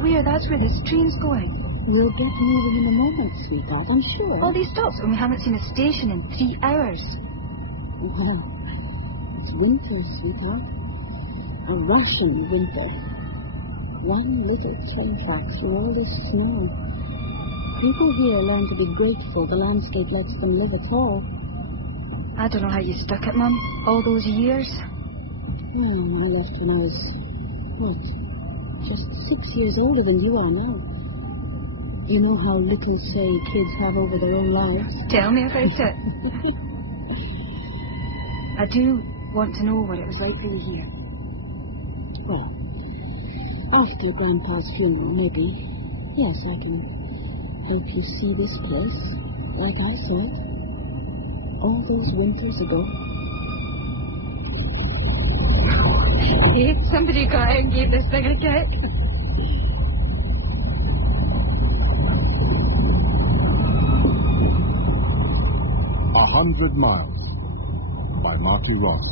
nowhere. That's where this train's going. We'll get moving in a moment, sweetheart, I'm sure. All these stops and we haven't seen a station in 3 hours. Oh, it's winter, sweetheart. A Russian winter. One little train track through all this snow. People here learn to be grateful the landscape lets them live at all. I don't know how you stuck it, Mum, all those years. Oh, I left when I was, just 6 years older than you are now. You know how little say kids have over their own lives. Tell me about it. I do want to know what it was like for you here. Well, after Grandpa's funeral, maybe. Yes, I can help you see this place, like I saw it, all those winters ago. Hey, somebody got out and gave this thing a kick. 100 Miles by Marty Ross.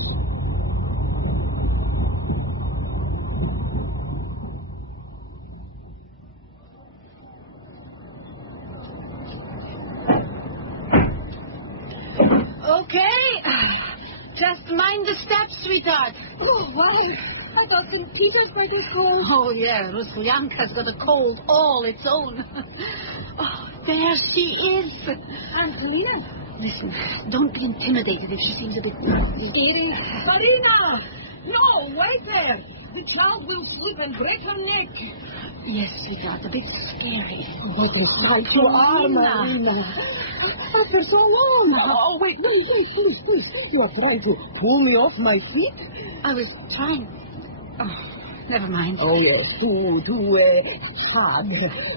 Okay. Just mind the steps, sweetheart. Oh, wow. I thought St. Petersburg was cold. Oh, yeah. Ruslianka's got a cold all its own. Oh, there she is. Aunt Marina. Listen, don't be intimidated if she seems a bit scary. Marina! No, wait there. The child will slip and break her neck. Yes, sweetheart, a bit scary. What a fright you are, Marina. After so long. Oh, wait, please. You are trying to pull me off my feet? I was trying... Oh, never mind. Oh, yes, to hard.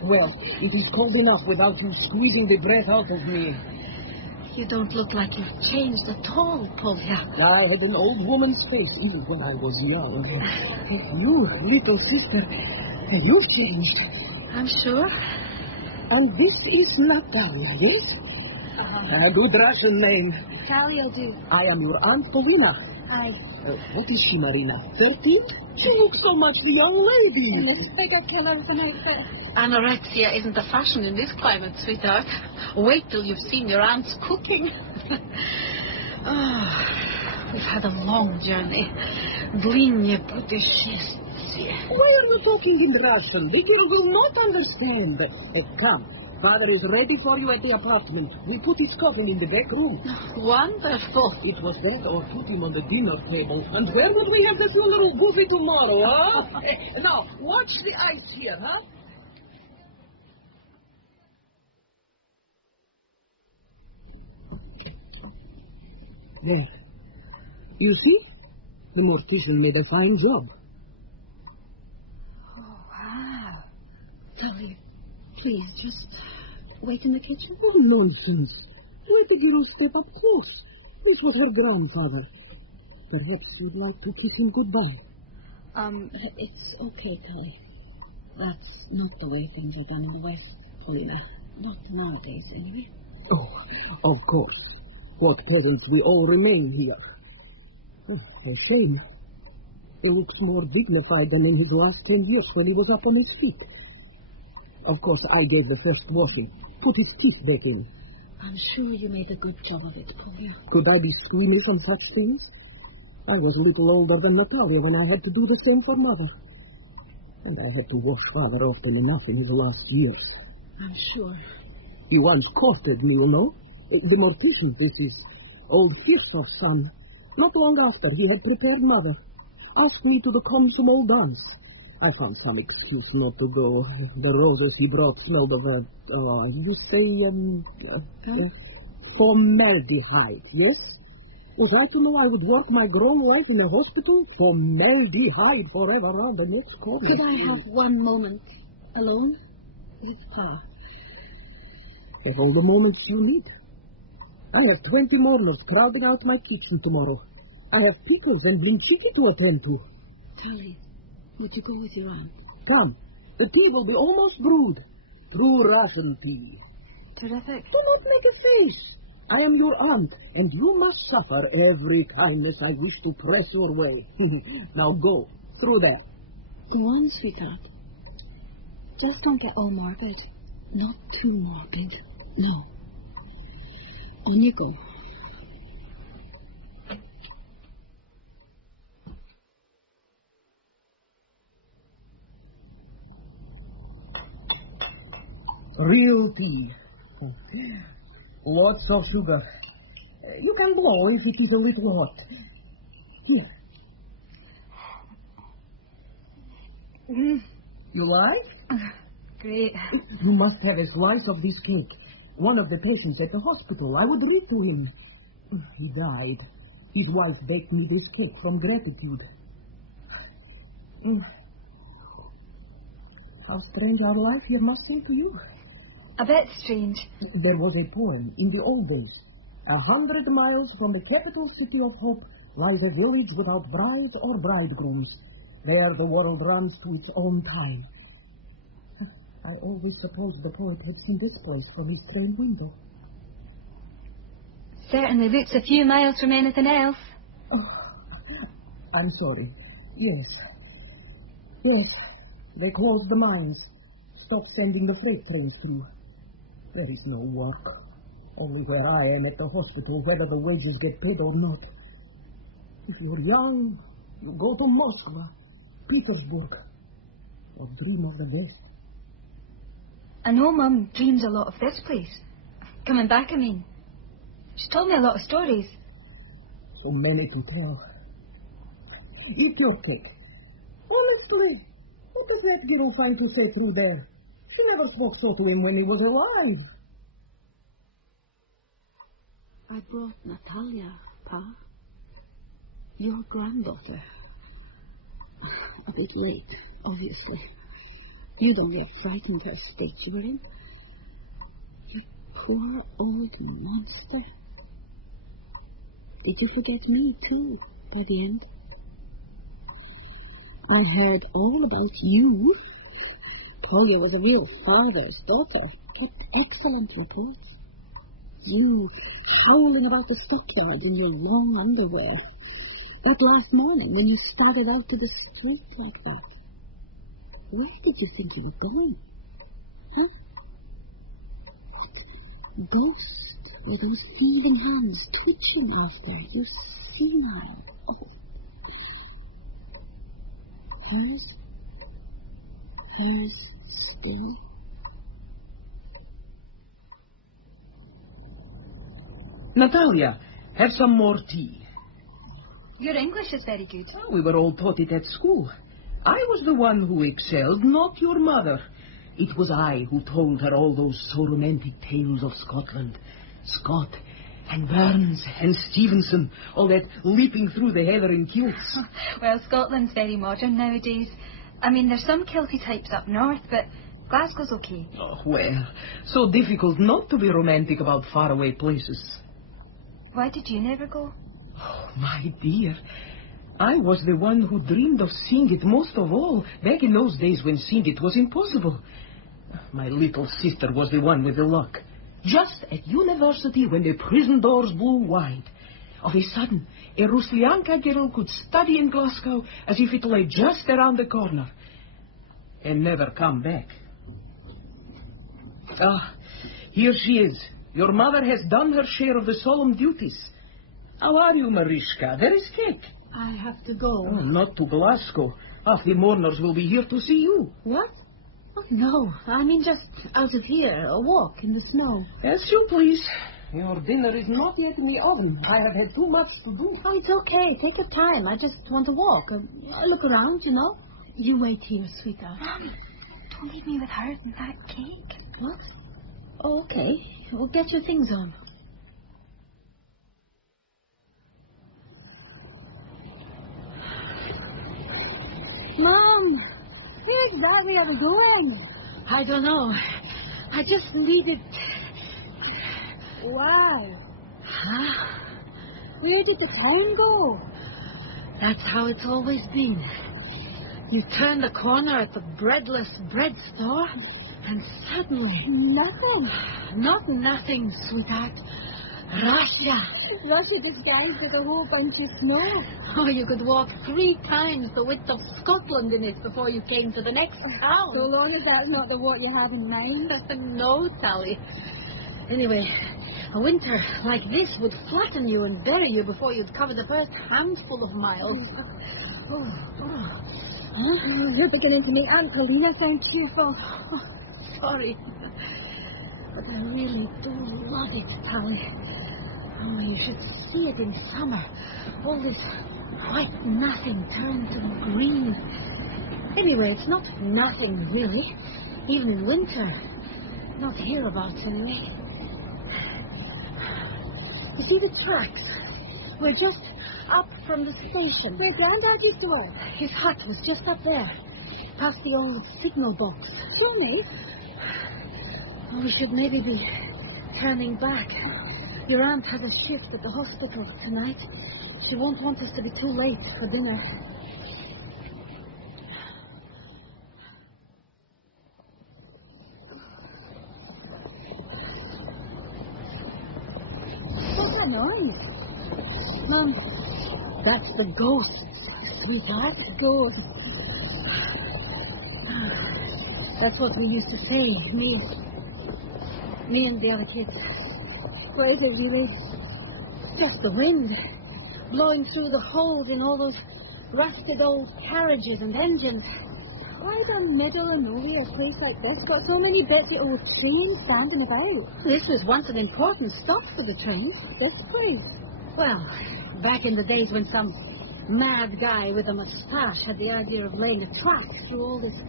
Well, it is cold enough without you squeezing the breath out of me. You don't look like you've changed at all, Polya. I had an old woman's face when I was young. You, little sister, you've changed. I'm sure. And this is Natalia, yes? A good Russian name. Talia do. I am your Aunt Polina. Hi. What is she, Marina? 13? She looks so much a young lady. Let's figure killer with an outfit. Anorexia isn't a fashion in this climate, sweetheart. Wait till you've seen your aunt's cooking. We've had a long journey. Длинное путешествие. Why are you talking in Russian? The girl will not understand. Come. Father is ready for you at the apartment. We put his coffin in the back room. Wonderful. It was that or put him on the dinner table. And where would we have the funeral buffet tomorrow, huh? Now, watch the ice here, huh? There. You see? The mortician made a fine job. Oh, wow. Sorry. Please, just wait in the kitchen. Oh, nonsense. Let the girl step up close. This was her grandfather. Perhaps you'd like to kiss him goodbye. It's okay, Tally. That's not the way things are done in the West, Polina. Not nowadays, anyway. Oh, of course. What peasants we all remain here. A shame. He looks more dignified than in his last 10 years when he was up on his feet. Of course, I gave the first washing. Put his teeth back in. I'm sure you made a good job of it, Polya. Could I be squeamish on such things? I was a little older than Natalia when I had to do the same for Mother. And I had to wash Father often enough in his last years. I'm sure. He once courted me, you know. The mortician, this is old Fitz's son. Not long after, he had prepared Mother. Asked me to the Komsomol dance. I found some excuse not to go. The roses he brought smelled of you say, formaldehyde, yes? Was I to know I would work my grown life in a hospital? Formaldehyde forever around the next corner. Could I have one moment alone with Pa? Have all the moments you need. I have 20 mourners crowding out my kitchen tomorrow. I have pickles and blinchiki to attend to. Tally, would you go with your aunt? Come. The tea will be almost brewed. True Russian tea. Terrific. Do not make a face. I am your aunt, and you must suffer every kindness I wish to press your way. Now go. Through there. Go on, sweetheart. Just don't get all morbid. Not too morbid. No. On you go. Real tea. Lots of sugar. You can blow if it is a little hot. Here. You like? Great. You must have a slice of this cake. One of the patients at the hospital. I would read to him. He died. His wife baked me this cake from gratitude. How strange our life here must seem to you. A bit strange. There was a poem in the old days. 100 miles from the capital city of hope lies a village without bride or bridegrooms. There the world runs to its own time. I always supposed the poet had seen this place from his train window. Certainly looks a few miles from anything else. Oh, I'm sorry. Yes. Yes. They closed the mines. Stopped sending the freight trains through. There is no work. Only where I am at the hospital, whether the wages get paid or not. If you're young, you go to Moscow, Petersburg, or dream of the best. I know Mum dreams a lot of this place. Coming back, I mean. She told me a lot of stories. So many to tell. Eat your cake. Honestly, what does that girl find to say through there? She never spoke so to him when he was alive. I brought Natalia, Pa. Your granddaughter. A bit late, obviously. You don't get frightened her state you were in. You poor old monster. Did you forget me, too, by the end? I heard all about you. Polya was a real father's daughter. Kept excellent reports. You howling about the stockyard in your long underwear. That last morning when you started out to the street like that. Where did you think you were going? Huh? What ghost were those thieving hands twitching after you senile? Oh. Hers? Hers still? Natalia, have some more tea. Your English is very good. Oh, we were all taught it at school. I was the one who excelled, not your mother. It was I who told her all those so romantic tales of Scotland. Scott and Burns and Stevenson, all that leaping through the heather in kilts. Well, Scotland's very modern nowadays. I mean, there's some kilty types up north, but Glasgow's okay. Oh, well, so difficult not to be romantic about faraway places. Why did you never go? Oh, my dear, I was the one who dreamed of seeing it most of all, back in those days when seeing it was impossible. My little sister was the one with the luck. Just at university, when the prison doors blew wide, of a sudden, a Ruslianka girl could study in Glasgow as if it lay just around the corner, and never come back. Ah, here she is. Your mother has done her share of the solemn duties. How are you, Marishka? There is cake. I have to go. Oh, not to Glasgow. Half the mourners will be here to see you. What? Oh, no. I mean just out of here, a walk in the snow. As you please. Your dinner is not yet in the oven. I have had too much to do. Oh, it's okay. Take your time. I just want to walk. I look around, you know. You wait here, sweetheart. Mum, don't leave me with her and that cake. What? Oh, okay. Well, get your things on. Mom, where exactly are we going? I don't know. I just needed... Why? Huh? Where did the time go? That's how it's always been. You turn the corner at the breadless bread store, and suddenly... Nothing. Not nothing, sweetheart. Russia. Russia disguised as a whole bunch of snow. Oh, you could walk 3 times the width of Scotland in it before you came to the next town. So long as that's not the what you have in mind. No, Sally. Anyway, a winter like this would flatten you and bury you before you'd cover the first handful of miles. You're beginning to make Aunt Paulina sound cheerful. Sorry. But I really do love it, Sally. Oh, you should see it in summer. All this white nothing turned to green. Anyway, it's not nothing, really. Even in winter. Not hereabouts, anyway. You see the tracks? We're just up from the station. Where Grandad used to work. His hut was just up there, past the old signal box. So nice. Oh, we should maybe be turning back. Your aunt has a shift at the hospital tonight. She won't want us to be too late for dinner. What's that noise? Mum, that's the ghosts, sweetheart. Ghost. That's what we used to say, me and the other kids. What is it really? Just the wind, blowing through the holes in all those rusted old carriages and engines. Why the middle of nowhere, a place like this got so many bits of old trains standing about? This was once an important stop for the trains. This place? Well, back in the days when some mad guy with a moustache had the idea of laying a track through all these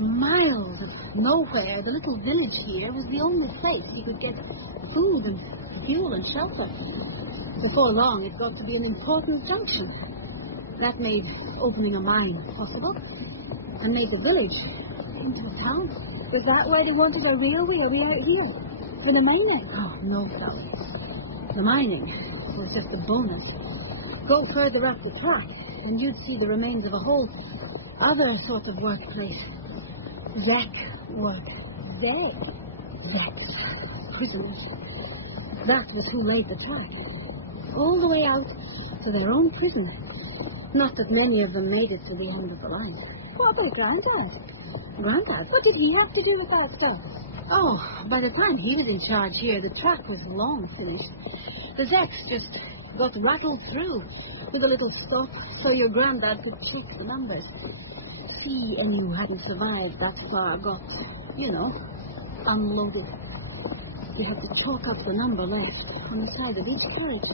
miles of nowhere, the little village here was the only place you could get food and fuel and shelter. Before long, it got to be an important junction. That made opening a mine possible and made the village into a town. Was that why they wanted a railway way out here? For the mining? Oh, no, Sally. The mining was just a bonus. Go further up the track, and you'd see the remains of a whole other sort of workplace. Zek work. Zek? Zeks. Prisoners. That was who laid the track. All the way out to their own prison. Not that many of them made it to the end of the line. What about Grandad? Grandad? What did he have to do with that stuff? Oh, by the time he was in charge here, the track was long finished. The Zeks just got rattled through with a little stop so your Grandad could check the numbers. He and you hadn't survived that far got, unloaded. We had to talk up the number left on the side of each carriage,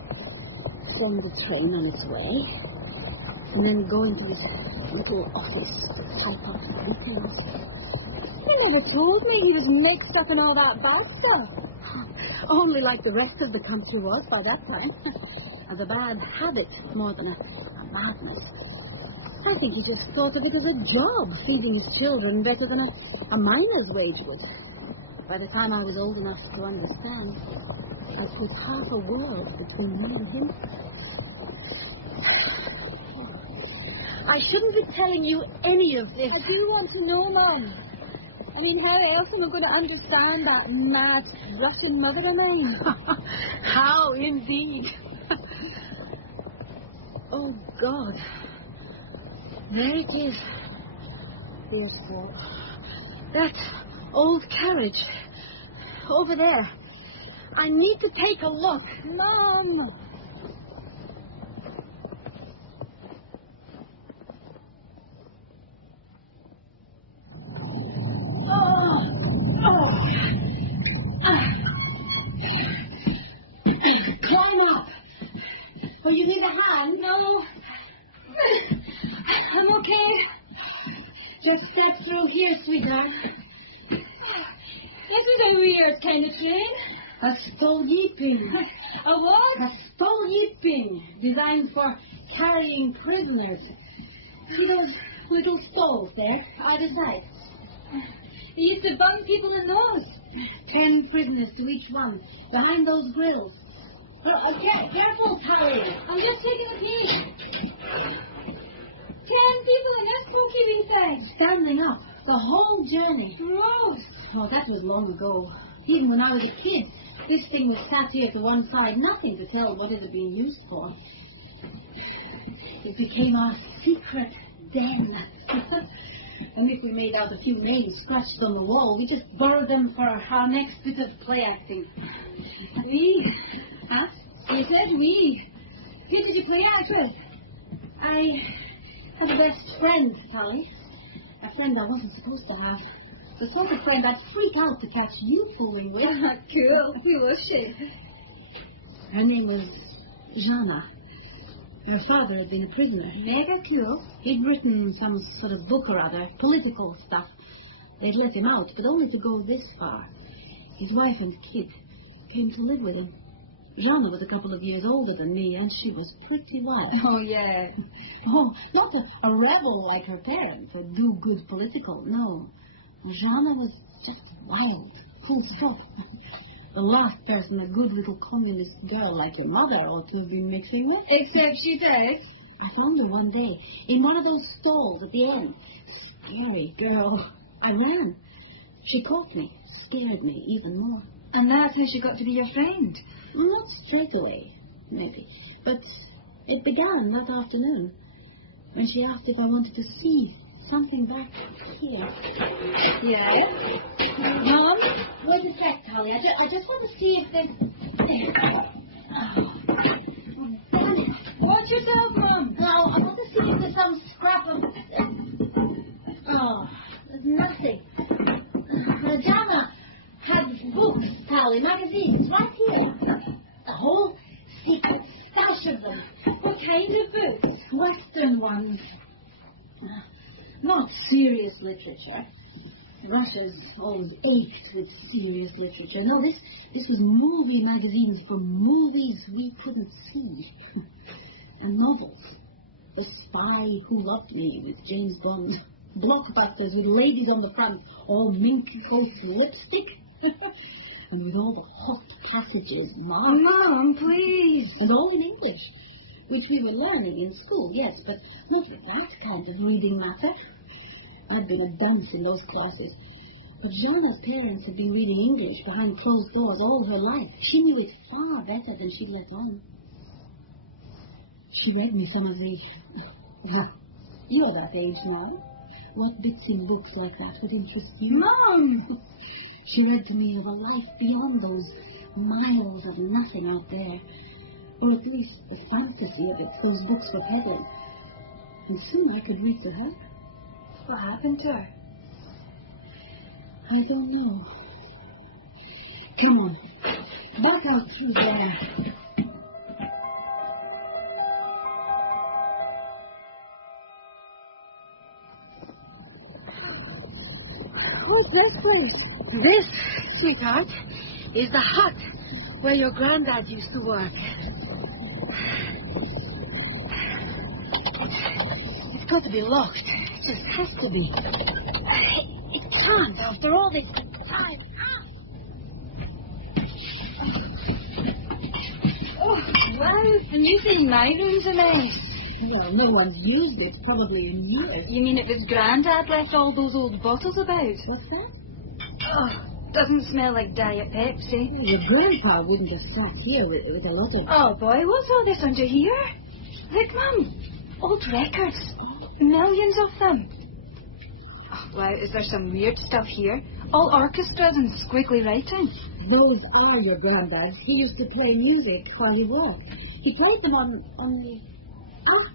send the train on its way, and then go into this little office to type up details. He never told me he was mixed up in all that bad stuff. Only like the rest of the country was by that time. As a bad habit more than a madness. I think he just thought of it as a job, feeding his children better than a miner's wage would. By the time I was old enough to understand, I put half a world between me and him. I shouldn't be telling you any of this. I do want to know, Mum. I mean, how else am I going to understand that mad Russian mother of mine? How indeed. Oh, God. There it is. That old carriage. Over there. I need to take a look. Mom! Climb up. Oh, you need a hand? No. I'm okay. Just step through here, sweetheart. This is a weird kind of train. A stoljeeping. A what? A stoljeeping, designed for carrying prisoners. See those little stalls there, either side? They used to bung people in those. 10 prisoners to each one, behind those grills. Careful, Harry. I'm just taking a peek. 10 people in this spooky wee thing. Standing up the whole journey. Gross. Oh, that was long ago. Even when I was a kid, This thing was sat here to one side, nothing to tell what it had been used for. It became our secret den. And if we made out a few names scratched on the wall, we just borrowed them for our next bit of play acting. We? Huh? You said we. Who did you play act with? I had a best friend, Polly. A friend I wasn't supposed to have. The sort of friend I'd freak out to catch you fooling with. Cool. Who was she? Her name was Jana. Her father had been a prisoner. Mega cool. He'd written some sort of book or other, political stuff. They'd let him out, but only to go this far. His wife and kid came to live with him. Jana was a couple of years older than me, and she was pretty wild. Oh, yeah. Oh, not a rebel like her parents, a do-good political, no. Jana was just wild, full stop. The last person a good little communist girl like your mother ought to have been mixing with. Except she did. I found her one day in one of those stalls at the end. Scary girl. I ran. She caught me, scared me even more. And that's how she got to be your friend. Not straight away, maybe. But it began that afternoon when she asked if I wanted to see something back here. Yeah? Mom? Wait a sec, Holly. I just want to see if there's... Oh, damn it. Watch yourself, Mum. No, I want to see if there's some scrap of... Oh, there's nothing. Jana had books, Holly, magazines, right here. A whole secret stash of them. What kind of books? Western ones. Not serious literature. Russia's always ached with serious literature. No, this was movie magazines for movies we couldn't see. And novels. The Spy Who Loved Me with James Bond. Blockbusters with ladies on the front, all mink coat lipstick. And with all the hot passages marked. Mom, please. And all in English. Which we were learning in school, yes, but not with that kind of reading matter. I'd been a dunce in those classes. But Jana's parents had been reading English behind closed doors all her life. She knew it far better than she'd let on. She read me some of the... You're that age now. What bits in books like that would interest you? Mom! She read to me of a life beyond those miles of nothing out there. Or at least the fantasy of it those books were peddling. And soon I could read to her. What happened to her? I don't know. Come on. Back out through there. What's that place? This, sweetheart, is the hut where your granddad used to work. It's got to be locked. It just has to be. It can't after all this time. Oh, wow. And you think my room's a mess? Well, no one's used it probably in years. You mean it was Grandad left all those old bottles about? What's that? Oh, doesn't smell like Diet Pepsi. Your grandpa wouldn't have sat here with a lot of... Oh, boy, what's all this under here? Look, Mum. Old records. Millions of them. Oh, wow, is there some weird stuff here? All orchestras and squiggly writing. Those are your granddad's. He used to play music while he worked. He played them on the... Oh,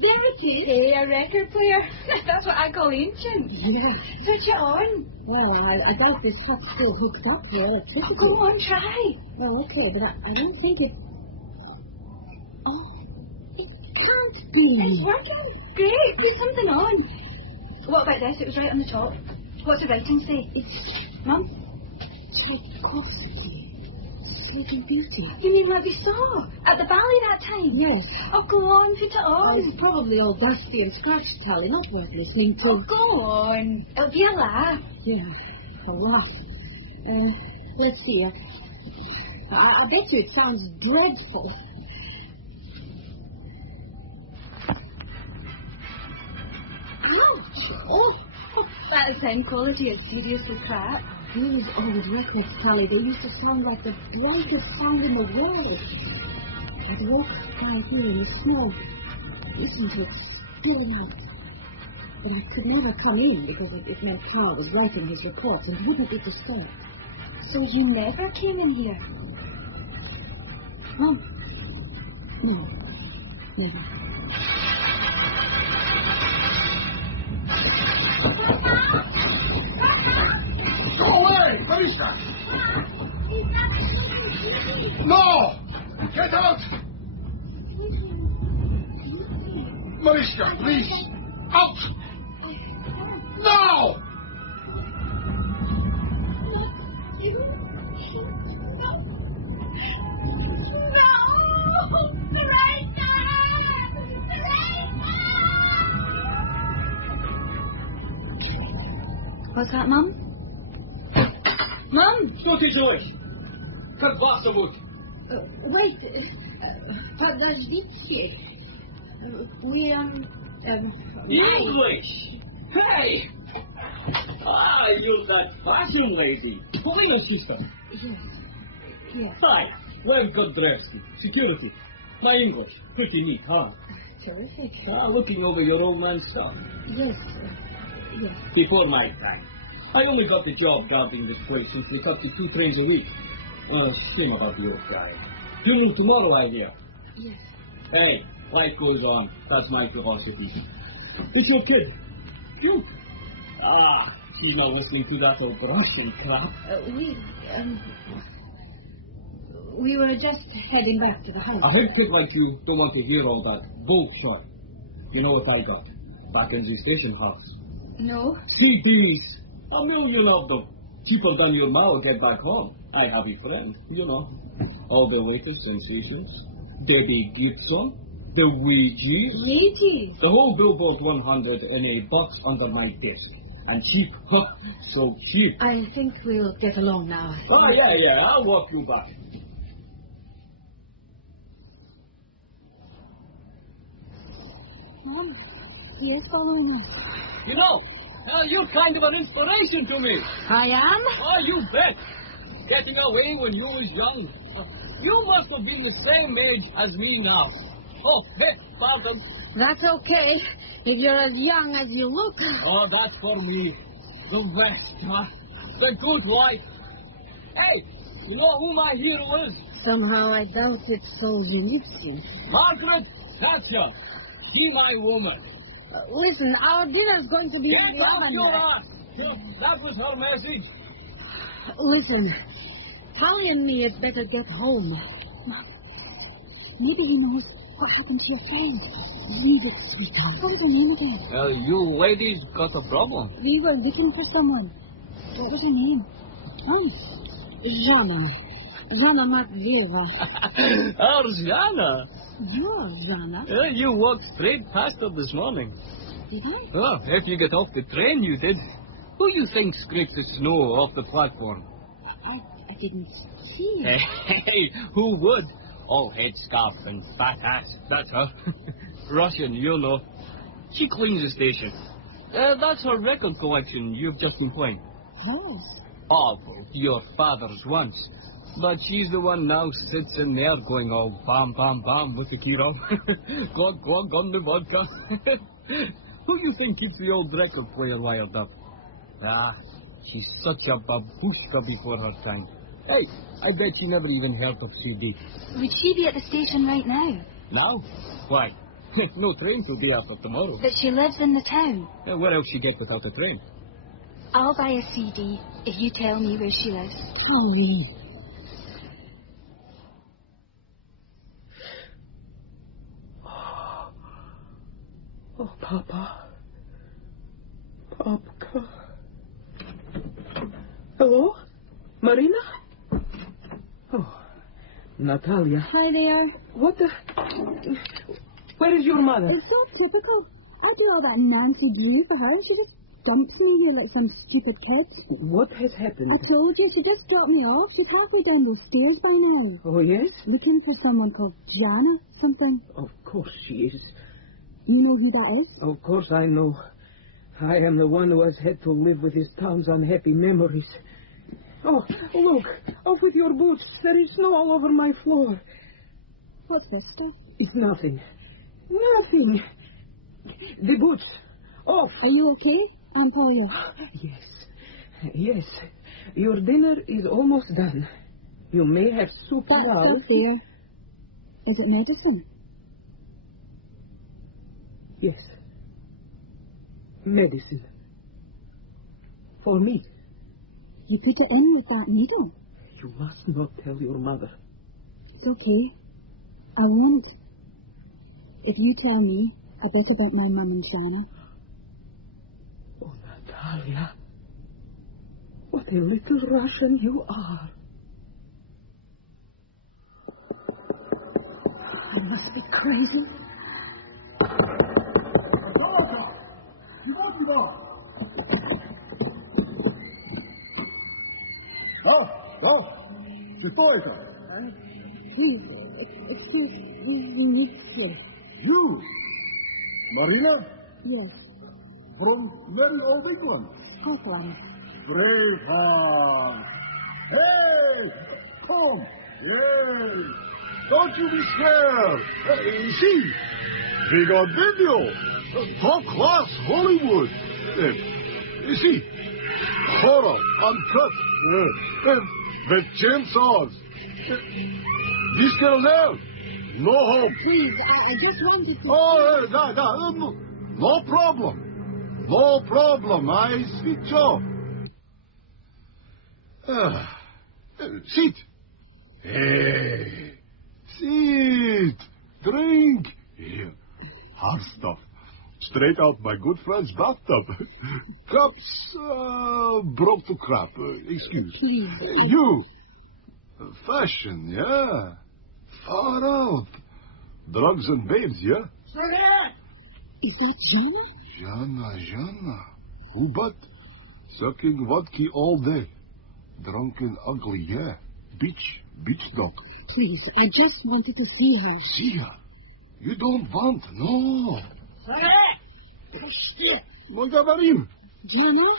there it is. Hey, a record player. That's what I call ancient. Yeah. Switch it on. Well, I doubt this hut's still hooked up here. Oh, go on, try. Well, okay, but I don't think it... Oh, it can't be. It's working. Great. Put something on. What about this? It was right on the top. What's the writing say? It's Mum? Tchaikovsky. Sleeping Beauty. You mean what we saw at the ballet that time? Yes. Oh, go on, put it Oh, on. it's probably all dusty and scratched, Tally, not worth listening to. Oh, go on. It'll be a laugh. Yeah, a laugh. Let's see. I bet you it sounds dreadful. Ouch! Oh, That sound quality is seriously crap. These old records, Sally, they used to sound like the brightest sound in the world. I'd walk by here in the snow, listen to it spilling out. But I could never come in because it meant Carl was writing his reports and wouldn't be disturbed. So you never came in here? Mom? No, never. Go away! Marina! No! Get out! Marina, please! Out! No! What's that, Mum? Mum! Что ты делаешь? Как вас зовут? Wait, подождите. We, English! Hey! Ah, you're that fashion lady. Marina, sister. Yes. Hi, well got dressed. Security. My English. Pretty neat, huh? Terrific. Looking over your old man's stuff. Yes, yes. Before my time. I only got the job guarding this place since we cut to 2 trains a week. Shame about the old guy. Funeral tomorrow, I hear. Yes. Hey, life goes on. That's my philosophy. What's your kid? You. She's not listening to that old Russian crap. We were just heading back to the house. A head kid like you don't want to hear all that bullshit. You know what I got? Back in the station house. No. CDs. 1 million of them. Cheaper than your ma will get back home. I have a friend, you know. All the latest sensations. Debbie Gibson. The Ouija. Ladies. The whole Billboard 100 in a box under my desk. And cheap. So cheap. I think we'll get along now. Oh, yeah. I'll walk you back. Mom, you're following us. You know, you're kind of an inspiration to me. I am? Oh, you bet. Getting away when you was young. You must have been the same age as me now. Oh, hey, pardon. That's okay. If you're as young as you look. Oh, that's for me. The best, huh? The good life. Hey, you know who my hero is? Somehow I doubt it's Solzhenitsyn. Margaret Thatcher. She my woman. Listen, our dinner's going to be Get in the off oven. your ass. That was her message. Listen, Tally and me had better get home. Maybe he knows what happened to your friend. Music, sweetheart. What was her name again? You ladies got a problem. We were looking for someone. What was her name? Jana Matvieva. Arzana. You're Jana. You walked straight past her this morning. Did I? Oh, if you get off the train, you did. Who you think scraped the snow off the platform? I didn't see. Hey, who would? All headscarf and fat ass. That's her. Russian, you know. She cleans the station. That's her record collection you've just been playing. Oh. Oh, your father's once. But she's the one now sits in there going all bam, bam, bam with the Kiro. Glug, glug on the vodka. Who you think keeps the old record player wired up? She's such a babushka before her time. Hey, I bet you never even heard of CD. Would she be at the station right now? Now? Why? No train till day after tomorrow. But she lives in the town. Where else she get without a train? I'll buy a CD if you tell me where she lives. Tally. Oh, Papa. Papka. Hello? Marina? Oh, Natalia. Hi there. What the... Where is your mother? It's so typical. I do all that Nancy do for her, and she just dumps me here like some stupid kid. What has happened? I told you, she just dropped me off. She's halfway down the stairs by now. Oh, yes? Looking for someone called Jana something. Of course she is. You know who that is? Of course I know. I am the one who has had to live with his town's unhappy memories. Oh, look. Off with your boots. There is snow all over my floor. What's this, Steve? It's nothing. Nothing. The boots. Off. Are you okay, Aunt Paula? Yes. Yes. Your dinner is almost done. You may have soup That now. stuff there. Is it medicine? Yes. Medicine. For me. You put it in with that needle. You must not tell your mother. It's okay. I won't. If you tell me a bit about my mum and Jana. Oh, Natalia. What a little Russian you are. I must be crazy. Что это? You? Marina? Yes, From very old England? Scotland. Braveheart. Hey! Come! Yes! Don't you be scared! See! We got video! Top class Hollywood! See! Horror, uncut! With chainsaws! This girl there! No hope! Please, I just wanted to... Oh, no problem. No problem. I switch off. Sit. Hey, sit. Drink. Here. Hard stuff. Straight out my good friend's bathtub. Cups broke to crap. Excuse. Please. You. Fashion, yeah. Far out. Drugs and babes, yeah? Is that Jana? Jana. Who but? Sucking vodka all day. Drunken, ugly, yeah. Beach dog. Please, I just wanted to see her. See her? You don't want, no. Мы говорим. Jana?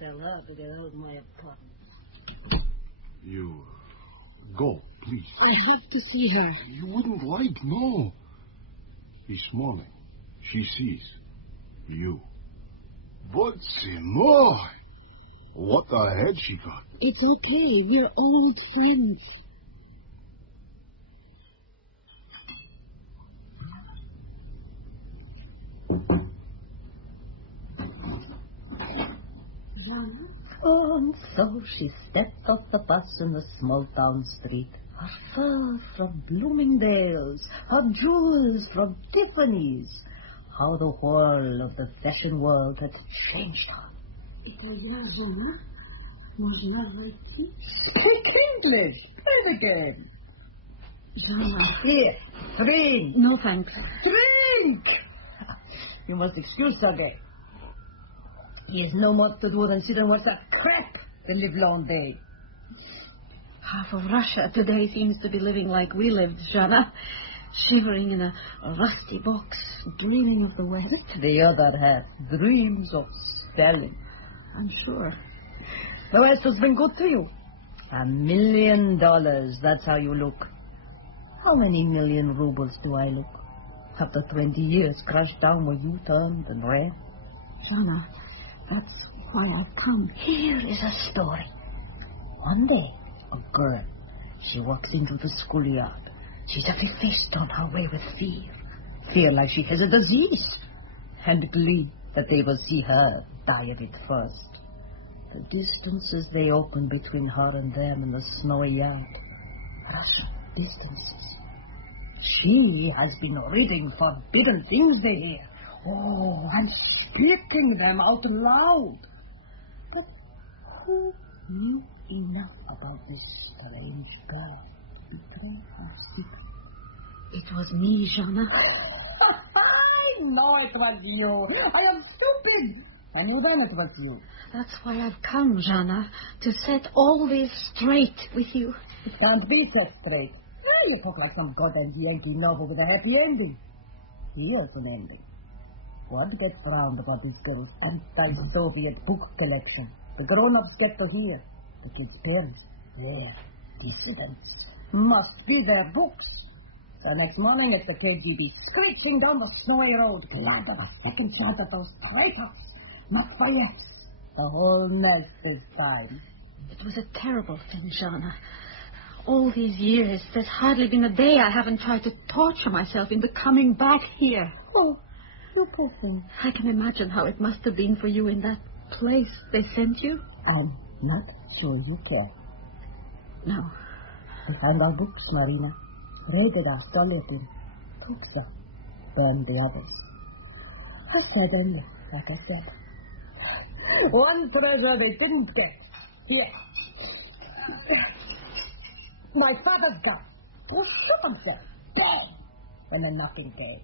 Tell her to get out of my apartment. You go, please. I have to see her. You wouldn't like, no. This morning, she sees you. But, moi, what a head she got. It's okay. We're old friends. And so she stepped off the bus in the small town street. Her fur from Bloomingdale's, her jewels from Tiffany's. How the whirl of the fashion world had changed her. Speak English. Play the game. Here, drink. No, thanks. Drink! You must excuse Sergei. He has no more to do than sit and watch that crap the livelong day. Half of Russia today seems to be living like we lived, Jana. Shivering in a rusty box, dreaming of the West. The other half dreams of selling. I'm sure. The West has been good to you. $1 million, that's how you look. How many million rubles do I look? After 20 years crashed down where you turned and ran. Jana, that's why I've come. Here is a story. One day, a girl, she walks into the schoolyard. She's effaced on her way with fear. Fear like she has a disease. And glee that they will see her die of it first. The distances they open between her and them in the snowy yard. Russian distances. She has been reading forbidden things they hear. Oh, and spitting them out loud. But who knew enough about this strange girl to betray her secret? It was me, Jana. I know it was you. I am stupid. I knew then it was you. That's why I've come, Jana, to set all this straight with you. It can't be set straight. You talk like some goddamn Yankee novel with a happy ending. Here's an ending. What gets round about this girl's anti-Soviet book collection? The grown-up set to here. The kids' parents, their dissidents, must be their books. The next morning it's the KGB screeching down the snowy road, glad of a second sight of those traitors. Not for yes. The whole nest is time. It was a terrible thing, Jana. All these years, there's hardly been a day I haven't tried to torture myself into coming back here. Oh, you poor thing. I can imagine how it must have been for you in that place they sent you. I'm not sure you care. No. We found our books, Marina. Raided our solitude. Took them. Burned the others. How sad ended, like I said. One treasure they didn't get. Here. My father's gun. Who shot himself? Bang! When the knocking came.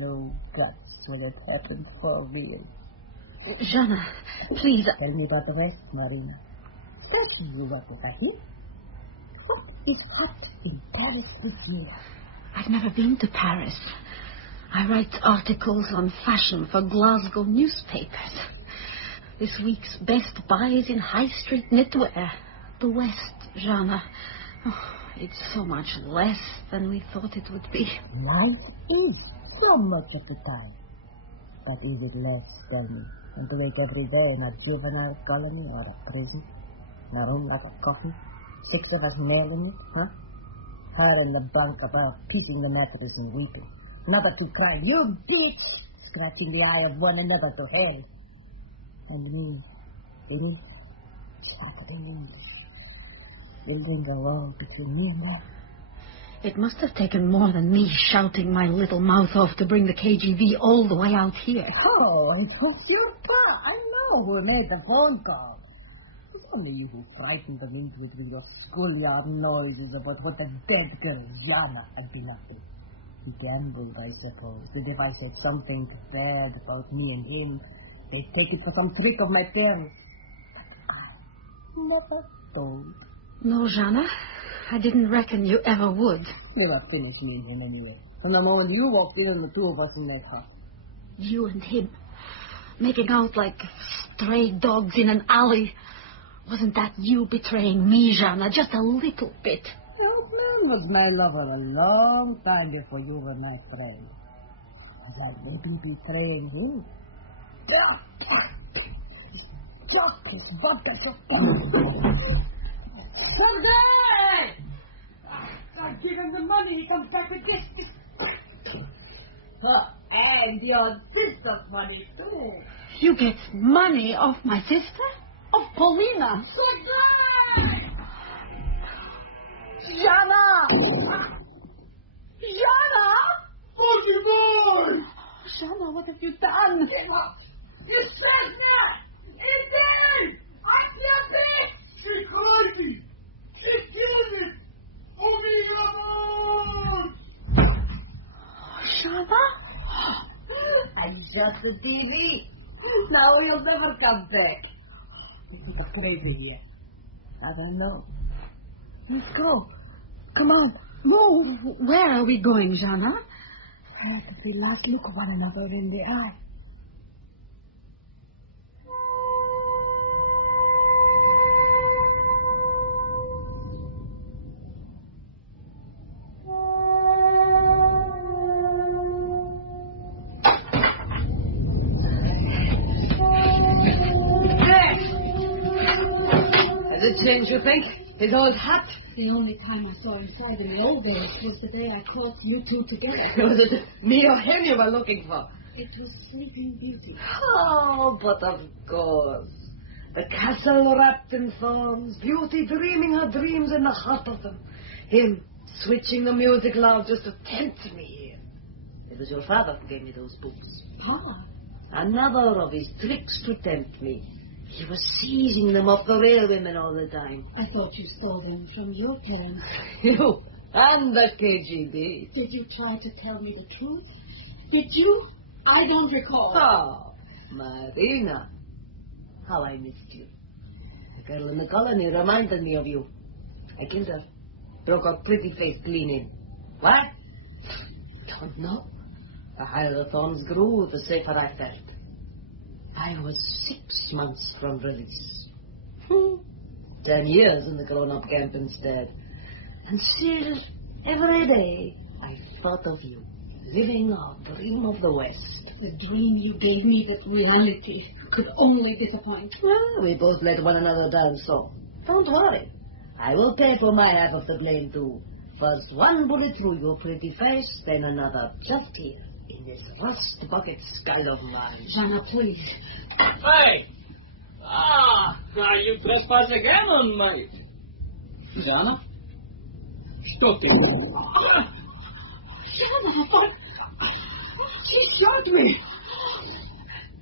No guts when it happened for real. Jana, please. Tell me about the rest, Marina. That's you what is that? What is hot in Paris with you? I've never been to Paris. I write articles on fashion for Glasgow newspapers. This week's best buy is in High Street knitwear. The West, Jana. Oh, it's so much less than we thought it would be. Life is so much at a time. But is it less, tell me, than to wake every day in a juvenile colony or a prison? In a room like a coffin? 6 of us nailing it, huh? Her in the bunk about piecing the mattress and weeping. Another two crying, you bitch! Scratching the eye of one another to hell. And me, beneath, shattered in windows. Building a wall between me and her. It must have taken more than me shouting my little mouth off to bring the KGB all the way out here. Oh, it was your pa. I know who made the phone call. It was only you who frightened them into it with your schoolyard noises about what the dead girl Jana had been up to. He gambled, I suppose, that if I said something bad about me and him, they'd take it for some trick of my parents. But I never told. No, Jana. I didn't reckon you ever would. You were finished, me and him anyway. From the moment you walked in and the two of us in that hut. You and him. Making out like stray dogs in an alley. Wasn't that you betraying me, Jana? Just a little bit. Homeland was my lover a long time before you were my friend. That maybe betraying him. Just his butter. Someday! I give him the money, he comes back with this. And your sister's money, too. You get money off my sister? Of Paulina? Goodbye! Jana! Jana! Funky boy! Jana, what have you done? Give up! You stressed me! It's in! I'm your bitch! She's crazy! She's killing it! Jana? I'm just a TV. Now he'll never come back. It's crazy here. I don't know. Let's go. Come on, move. Where are we going, Jana? If we last look one another in the eye. Change, you think? His old hat? The only time I saw him inside in the old days was the day I caught you two together. Was it me or him you were looking for? It was Sleeping Beauty. Oh, but of course. The castle wrapped in thorns, Beauty dreaming her dreams in the heart of them. Him switching the music loud just to tempt me here. It was your father who gave me those books. Papa? Another of his tricks to tempt me. He was seizing them off the real women all the time. I thought you stole them from your parents. You and the KGB. Did you try to tell me the truth? Did you? I don't recall. Oh, Marina. How I missed you. The girl in the colony reminded me of you. I killed her. Broke her pretty face clean in. What? Don't know. The higher the thorns grew, the safer I felt. I was 6 months from release. 10 years in the grown-up camp instead. And still, every day, I thought of you, living our dream of the West. The dream you gave me that reality could only disappoint. Well, we both let one another down, so don't worry. I will pay for my half of the blame, too. First one bullet through your pretty face, then another just here, in this rust bucket sky of mine. Jana, please. Hey! Now you trespass again on mate. Jana? Stop it. Jana, what? She shot me.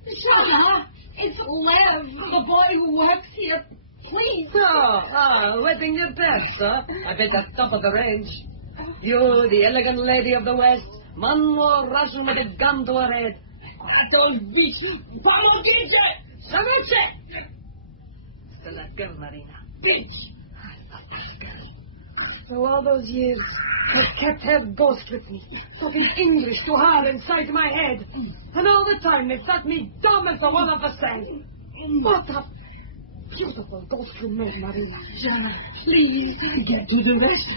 Jana, it's Lev, the boy who works here. Please. Wetting your pants, huh? I bet that's top of the range. You, the elegant lady of the West, one Russian with a gun to her head. Don't beat you. Помогите! Самоце! Still that girl, Marina. Bitch! Through all those years, that cat-haired ghost with me, talking English to her inside my head. And all the time they thought me dumb as the one of the sand. What a beautiful ghost you made, Marina. Jana, please. Get to the rest.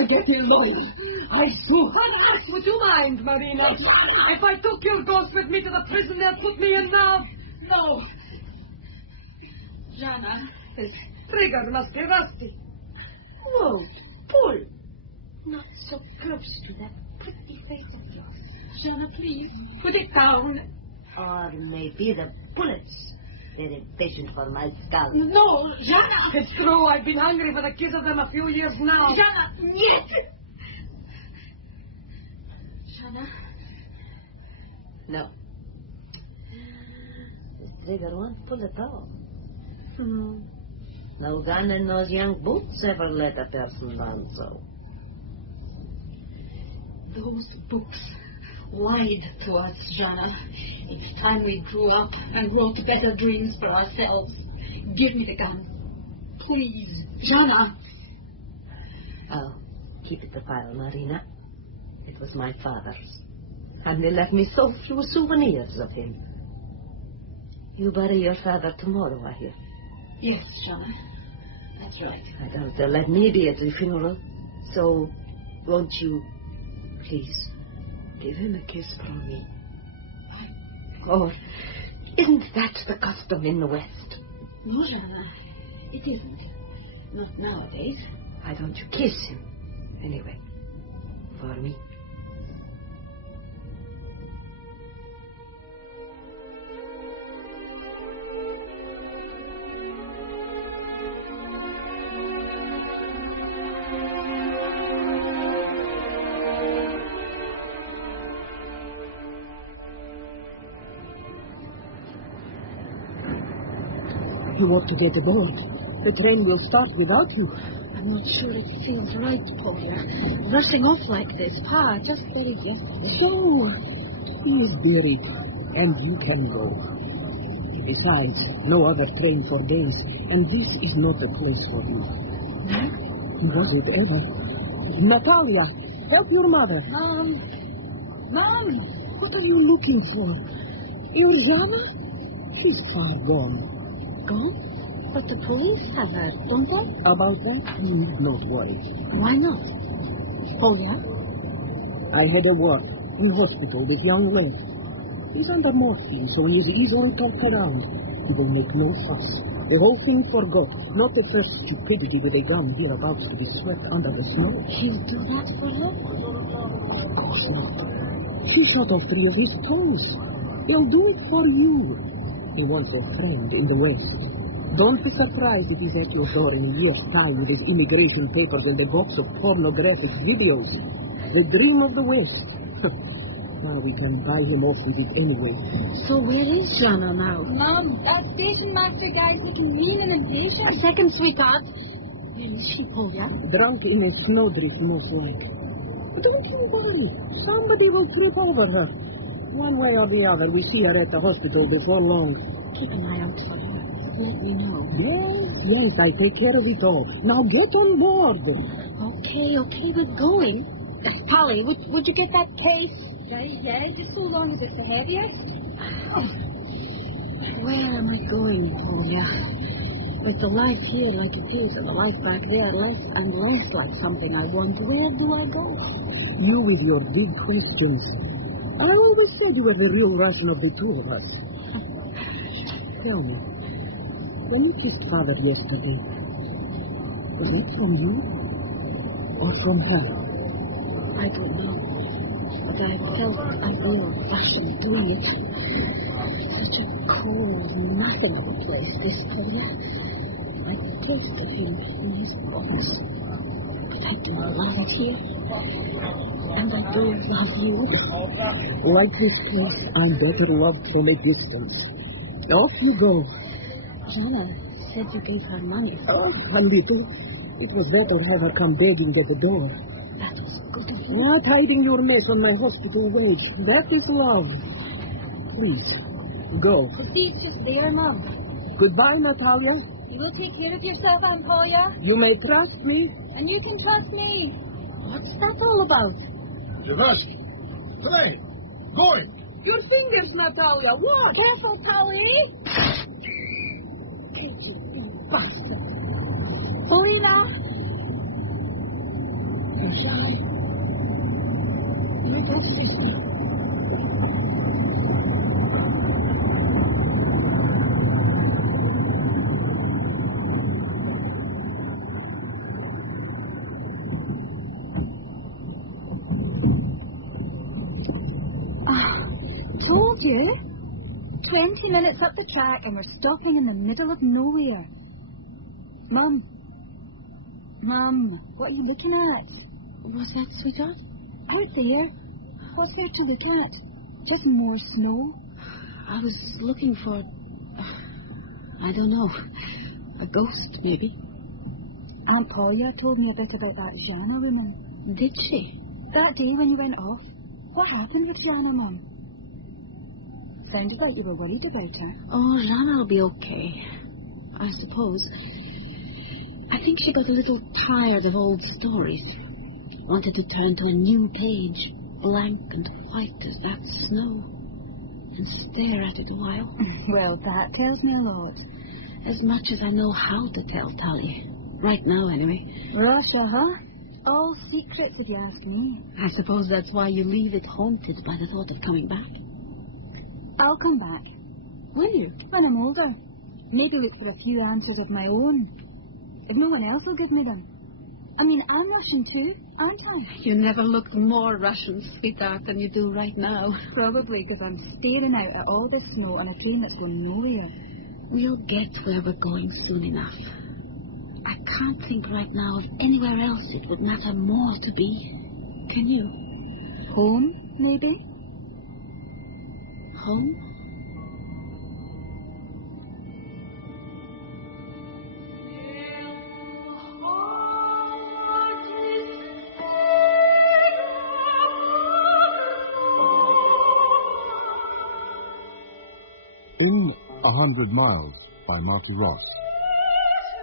I get alone. I swear. What else would you mind, Marina? If I took your ghost with me to the prison, they'd put me in now. No. Jana. This trigger must be rusty. Whoa, pull. Not so close to that pretty face of yours. Jana, please. Put it down. Or maybe the bullets. They're impatient for my skull. No, Jana. It's true. I've been hungry for the kiss of them a few years now. Jana, нет. Jana. No. This trigger won't pull at all. No gun in those young boots ever let a person down so. Those books lied to us, Jana. It's time we grew up and wrote better dreams for ourselves. Give me the gun. Please, Jana. I'll keep it the file, Marina. It was my father's. And they left me so few souvenirs of him. You bury your father tomorrow, I hear. Yes, Jana. That's right. I doubt they'll let me be at the funeral. So, won't you, please, give him a kiss from me? Or isn't that the custom in the West? No, Jana. It isn't. Not nowadays. Why don't you kiss him, anyway, for me? You ought to get aboard. The train will start without you. I'm not sure it feels right, Paula. Rushing off like this. Pa, just buried yesterday. So, he is buried, and you can go. Besides, no other train for days, and this is not a place for you. Was it ever? Natalia, help your mother. Mom! What are you looking for? Irzana? She's far gone. Gone? But the police have her, don't they? About that, you need not worry. Why not? Oh, yeah? I had a work in hospital with young Lev. He's under morphine, so he is easily talked around. He will make no fuss. The whole thing forgot. Not the first stupidity with a gun hereabouts to be swept under the snow. He'll do that for her? Of course not. She shot off 3 of his toes. He'll do it for you. He wants a friend in the West. Don't be surprised if he's at your door in a year's time with his immigration papers and a box of pornographic videos. The dream of the West. Well, we can buy him off with it anyway. So where is Jana now? Mom, that station master guy's looking mean and impatient. A second, sweetheart. Where is she, Polya? Drunk in a snowdrift, most likely. Don't you worry. Somebody will trip over her. One way or the other, we see her at the hospital before long. Keep an eye out for her. Let me know. Yes, I take care of it all. Now get on board. Okay, we're going. Polly, would you get that case? Yeah, just so long as it's heavier. Where am I going, Polya? With the life here like it is, and the life back there less and less like something I want, where do I go? You with your big questions. I always said you were the real Russian of the two of us. Tell me, when you kissed Father yesterday, was it from you or from her? I don't know, but I felt a real Russian doing it. Such a cold, nothing place, this Korea. Like the taste of him in his bones. But I do love it here. And I do love you. Like this place, I'm better loved from a distance. Off you go. Jana said you gave her money. Oh, a little. It was better to have her come begging at the door. That was good of you. Not hiding your mess on my hospital wage. That is love. Please, go. The teacher's there, Mum. Goodbye, Natalia. You will take care of yourself, Aunt Polya. You may trust me. And you can trust me. What's that all about? Javaski! Hey! Going! Your fingers, Natalia. What? Careful, Polly. Take it, you bastard. Marina. You're shy. You're just listening. Told you. 20 minutes up the track and we're stopping in the middle of nowhere. Mum. Mum, what are you looking at? What's that, sweetheart? Out there. What's there to look at? Just more snow. I was looking for... I don't know. A ghost, maybe. Aunt Polya told me a bit about that Jana woman. Did she? That day when you went off. What happened with Jana, Mum? Sounded like you were worried about her. Oh, Jana'll be okay. I suppose. I think she got a little tired of old stories. Wanted to turn to a new page, blank and white as that snow, and stare at it a while. Well, that tells me a lot. As much as I know how to tell Talia. Right now, anyway. Russia, huh? All secrets, if you ask me. I suppose that's why you leave it haunted by the thought of coming back. I'll come back. Will you? When I'm older. Maybe look for a few answers of my own. If no one else will give me them. I mean, I'm Russian too, aren't I? You never looked more Russian, sweetheart, than you do right now. Probably because I'm staring out at all this snow on a train that's going nowhere. We'll get where we're going soon enough. I can't think right now of anywhere else it would matter more to be. Can you? Home, maybe? Home? In 100 Miles by Marty Ross,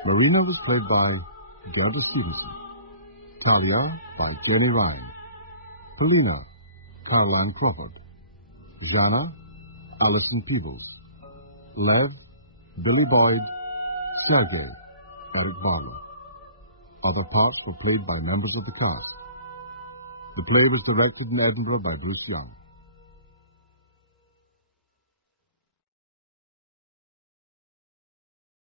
Marina was played by Gerda Stevenson, Talia by Jenny Ryan, Polina, Caroline Crawford, Jana, Alison Peebles, Lev, Billy Boyd, Sergei, Eric Barlow. Other parts were played by members of the cast. The play was directed in Edinburgh by Bruce Young.